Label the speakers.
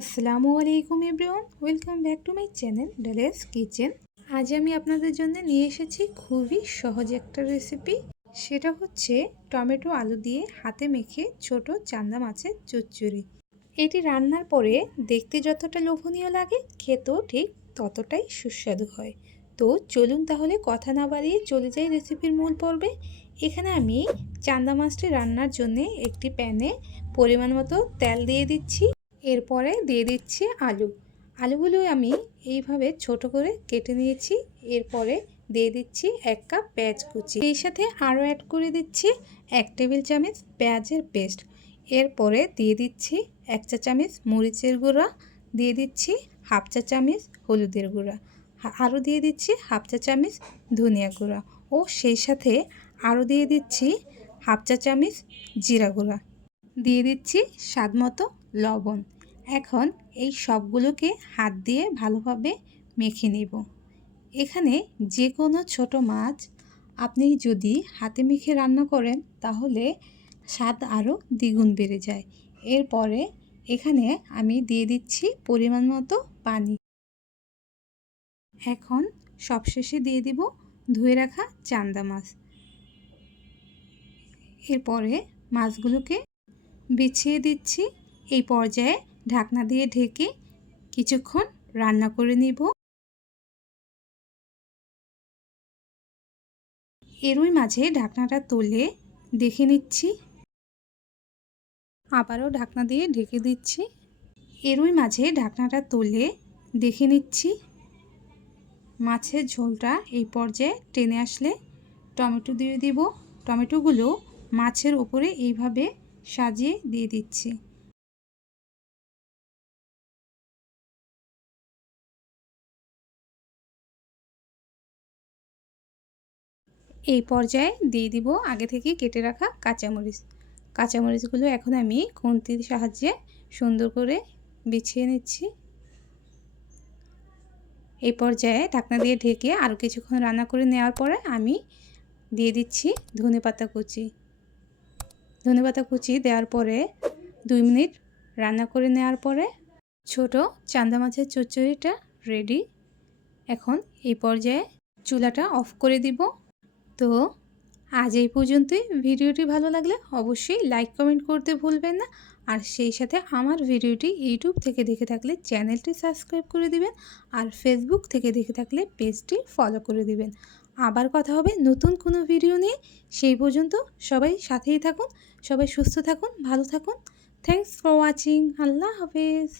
Speaker 1: আসসালামু আলাইকুম everyone, welcome back to my channel Dale's kitchen. আজ আমি আপনাদের জন্য নিয়ে এসেছি খুবই সহজ একটা রেসিপি। সেটা হচ্ছে টমেটো আলু দিয়ে হাতে মেখে ছোট চান্দা মাছের চচ্চড়ি। এটি রান্নার পরে দেখতে যতটা লোভনীয় লাগে, খেতেও ঠিক ততটাই সুস্বাদু হয়। তো চলুন তাহলে কথা না বাড়িয়ে চলে যাই রেসিপির মূল পর্বে। এখানে আমি চান্দা মাছটি রান্নার জন্য একটি প্যানে পরিমাণ মতো তেল দিয়ে দিচ্ছি। এরপরে দিয়ে দিচ্ছি আলু। আলুগুলো আমি এইভাবে ছোট করে কেটে নিয়েছি। এরপরে দিয়ে দিচ্ছি এক কাপ পেঁয়াজ কুচি। এই সাথে আরও অ্যাড করে দিচ্ছি এক টেবিল চামচ পেঁয়াজের পেস্ট এরপরে দিয়ে দিচ্ছি এক চা চামচ মরিচের গুঁড়া। দিয়ে দিচ্ছি হাফ চা চামচ হলুদের গুঁড়া। আরও দিয়ে দিচ্ছি হাফ চা চামচ ধনিয়া গুঁড়া। ও সেই সাথে আরও দিয়ে দিচ্ছি হাফ চা চামচ জিরা গুঁড়া। দিয়ে দিচ্ছি স্বাদ মতো লবণ। এখন এই সবগুলোকে হাত দিয়ে ভালোভাবে মেখে নেব। এখানে যে কোনো ছোট মাছ আপনি যদি হাতে মেখে রান্না করেন তাহলে স্বাদ আরও দ্বিগুণ বেড়ে যায়। এরপরে এখানে আমি দিয়ে দিচ্ছি পরিমাণ মতো পানি। এখন সবশেষে দিয়ে দিব ধুয়ে রাখা চান্দা মাছ। এরপরে মাছগুলোকে বিছিয়ে দিচ্ছি এই পর্যায়ে ঢাকনা দিয়ে ঢেকে কিছুক্ষণ রান্না করে নিব। এরই মাঝে ঢাকনাটা তুলে দেখে নিচ্ছি। আবারও ঢাকনা দিয়ে ঢেকে দিচ্ছি। এরই মাঝে ঢাকনাটা তুলে দেখে নিচ্ছি। মাছের ঝোলটা এই পর্যায়ে টেনে আসলে টমেটো দিয়ে দিব। টমেটোগুলো মাছের উপরে এইভাবে সাজিয়ে দিয়ে দিচ্ছি। এই পর্যায়ে দিয়ে দিব আগে থেকে কেটে রাখা কাঁচামরিচ। কাঁচামরিচগুলো এখন আমি খুন্তির সাহায্যে সুন্দর করে বিছিয়ে নিচ্ছি। এই পর্যায়ে ঢাকনা দিয়ে ঢেকে আরও কিছুক্ষণ রান্না করে নেওয়ার পরে আমি দিয়ে দিচ্ছি ধনে পাতা কুচি। ধনে পাতা কুচি দেওয়ার পরে দুই মিনিট রান্না করে নেওয়ার পরে ছোট চান্দা মাছের চচ্চড়িটা রেডি। এখন এই পর্যায়ে চুলাটা অফ করে দিব। তো আজ এই পর্যন্তই। ভিডিওটি ভালো লাগলে অবশ্যই লাইক কমেন্ট করতে ভুলবেন না। আর সেই সাথে আমার ভিডিওটি ইউটিউব থেকে দেখে থাকলে চ্যানেলটি সাবস্ক্রাইব করে দিবেন আর ফেসবুক থেকে দেখে থাকলে পেজটি ফলো করে দিবেন। আবার কথা হবে নতুন কোনো ভিডিও নিয়ে। সেই পর্যন্ত সবাই সাথেই থাকুন, সবাই সুস্থ থাকুন, ভালো থাকুন। থ্যাংকস ফর ওয়াচিং আল্লাহ হাফেজ।